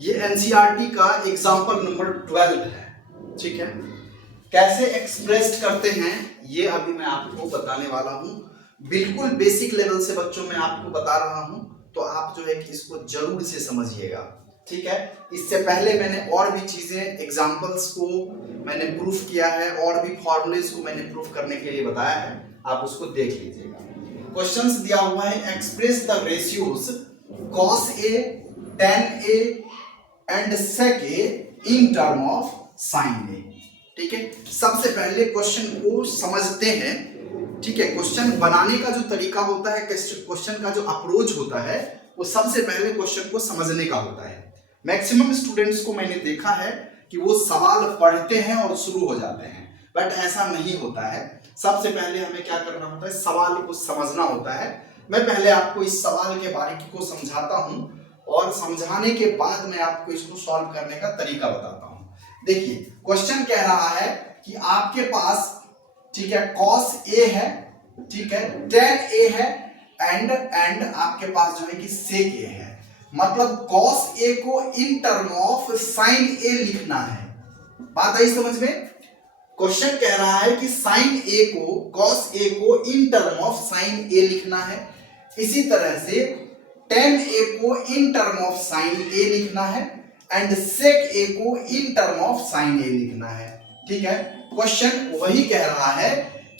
ये एनसीईआरटी का example number 12 है। ठीक है, कैसे एक्सप्रेस करते हैं ये अभी मैं आपको बताने वाला हूं। बिल्कुल बेसिक लेवल से बच्चों में आपको बता रहा हूं, तो आप जो है कि इसको जरूर से समझिएगा। ठीक है, इससे पहले मैंने और भी चीजें एग्जाम्पल्स को मैंने प्रूफ किया है और भी फॉर्मूलेज को मैंने प्रूफ करने के लिए बताया है, आप उसको देख लीजिएगा। क्वेश्चंस दिया हुआ है, express the ratios cos A, tan A and sec A in term of sin A। ठीक है, सबसे पहले क्वेश्चन को समझते हैं। ठीक है, क्वेश्चन बनाने का जो तरीका होता है, क्वेश्चन का जो अप्रोच होता है, वो सबसे पहले क्वेश्चन को समझने का होता है। मैक्सिमम स्टूडेंट्स को मैंने देखा है कि वो सवाल पढ़ते हैं और शुरू हो जाते हैं, बट ऐसा नहीं होता है। सबसे पहले हमें क्या करना होता है, सवाल को समझना होता है। मैं पहले आपको इस सवाल के बारीकी को समझाता हूं और समझाने के बाद मैं आपको इसको सॉल्व करने का तरीका बताता हूं। देखिए, क्वेश्चन कह रहा है कि आपके पास, ठीक है, cos A है, ठीक है, tan A है एंड आपके पास जो है कि sec A है। मतलब cos A को इन टर्म ऑफ sin A लिखना है। बात आई समझ में? क्वेश्चन कह रहा है कि sin A को, cos A को इन टर्म ऑफ sin A लिखना है। इसी तरह से tan A को इन टर्म ऑफ sin A लिखना है एंड sec A को इन टर्म ऑफ sin A लिखना है। ठीक है, क्वेश्चन वही कह रहा है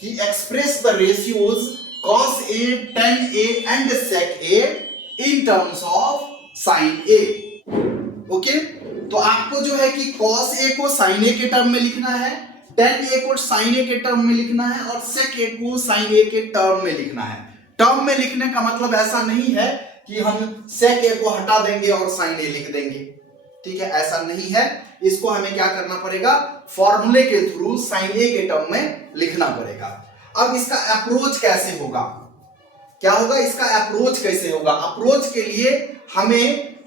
कि express the ratios cos A, tan A and sec A in terms of sin A। Okay, तो आपको जो है कि cos A को sin A के टर्म में लिखना है, tan A को sin A के टर्म में लिखना है और sec A को sin A के टर्म में लिखना है। टर्म में लिखने का मतलब ऐसा नहीं है कि हम sec A को हटा देंगे और sin A लिख देंगे। ठीक है, ऐसा नहीं है। इसको हमें क्या करना पड़ेगा, फॉर्मूले के थ्रू sin A के टर्म में लिखना पड़ेगा। अब इसका अप्रोच कैसे होगा, क्या होगा, इसका अप्रोच कैसे होगा? अप्रोच के लिए हमें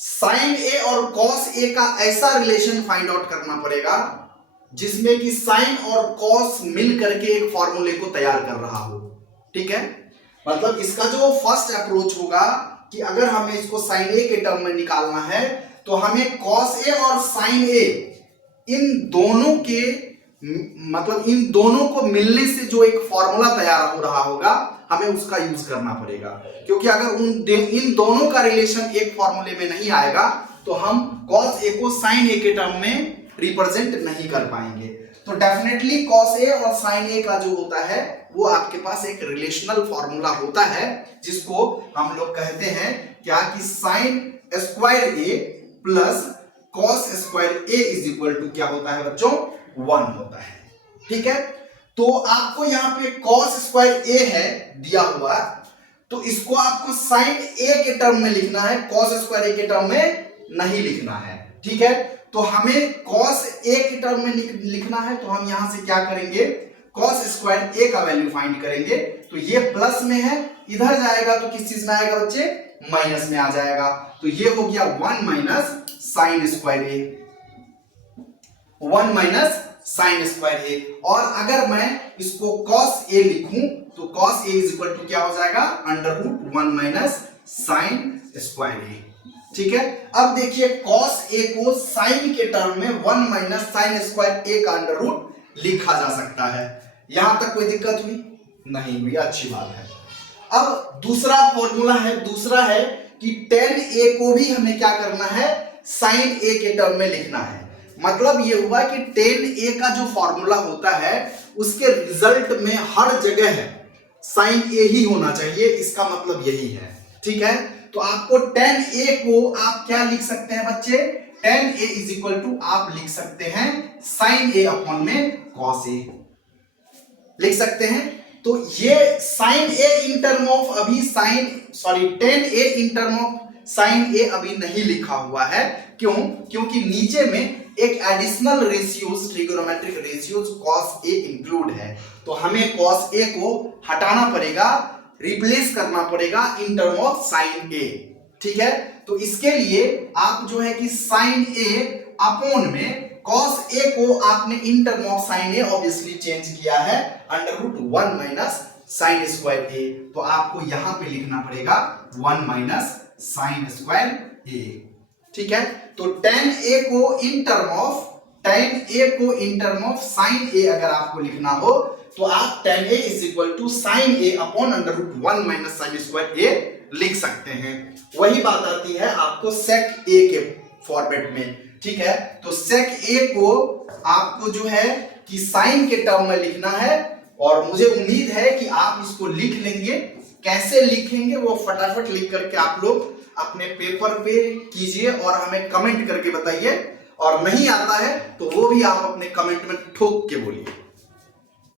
sin A और cos A का ऐसा रिलेशन फाइंड आउट करना पड़ेगा जिसमें कि sin और cos मिल करके एक फॉर्मूले को तैयार कर रहा हो। ठीक है, मतलब इसका जो फर्स्ट अप्रोच होगा कि अगर हमें इसको sin A के टर्म में निकालना है तो हमें cos A और sin A इन दोनों के, मतलब इन दोनों को मिलने से जो एक फॉर्मूला तैयार हो रहा होगा, हमें उसका यूज करना पड़ेगा। क्योंकि अगर इन दोनों का रिलेशन एक फॉर्मूले में नहीं आएगा तो हम cos A को sin A के टर्म में रिप्रेजेंट नहीं कर पाएंगे। तो डेफिनेटली cos A और sin A का जो होता है वो आपके पास एक रिलेशनल फॉर्मूला होता है, जिसको हम लोग कहते हैं क्या कि sin square A plus cos square A is equal to क्या होता है बच्चों, 1 होता है। ठीक है, तो आपको यहाँ पे cos स्क्वायर A है दिया हुआ, तो इसको आपको sin A के टर्म में लिखना है, cos स्क्वायर A के टर्म में नहीं लिखना है। ठीक है, तो हमें cos A के टर्म में लिखना है, तो हम यहां से क्या करेंगे, cos स्क्वायर A का वैल्यू फाइंड करेंगे। तो ये प्लस में है, इधर जाएगा तो किस चीज में आएगा बच्चे, माइनस में आ जाएगा। तो ये हो गया 1 minus sine square A, 1 minus sine square A। और अगर मैं इसको cos A लिखूं तो cos A is equal to क्या हो जाएगा, under root 1 minus sine square A। ठीक है, अब देखिए cos A को sin के टर्म में 1 माइनस साइन स्क्वायर A का अंडर रूट लिखा जा सकता है। यहां तक कोई दिक्कत हुई? नहीं हुई, अच्छी बात है। अब दूसरा फॉर्मूला है, दूसरा है कि tan A को भी हमें क्या करना है, sin A के टर्म में लिखना है। मतलब ये हुआ कि tan A का जो फॉर्मूला होता है उसके रिजल्ट में हर जगह है sin A ही होना चाहिए, इसका मतलब यही है। ठीक है, तो आपको tan A को आप क्या लिख सकते हैं बच्चे, tan A is equal to आप लिख सकते हैं sin A अपॉन में cos A लिख सकते हैं। तो ये sin A in term of अभी tan A in term of sin A अभी नहीं लिखा हुआ है। क्यों? क्योंकि नीचे में एक additional ratios, trigonometric ratios cos A include है, तो हमें cos A को हटाना पड़ेगा, रिप्लेस करना पड़ेगा इन टर्म ऑफ sin A। ठीक है, तो इसके लिए आप जो है कि sin A अपॉन में cos A को आपने in term of sin A obviously change किया है, under root 1 minus sine square A। तो आपको यहां पे लिखना पड़ेगा 1 माइनस साइन स्क्वायर A। ठीक है, तो tan a को इन टर्म ऑफ sin a अगर आपको लिखना हो तो आप tan a is equal to sin a upon √1 minus sine square a लिख सकते हैं। वही बात आती है आपको sec a के फॉर्मेट में, ठीक है, तो sec a को आपको जो है कि साइन के टर्म में लिखना है और मुझे उम्मीद है कि आप इसको लिख लेंगे। कैसे लिखेंगे वो फटाफट लिख करके आप लोग अपने पेपर पे कीजिए और हमें कमेंट करके बताइए, और नहीं आता है तो वो भी आप अपने कमेंट में ठोक के बोलिए।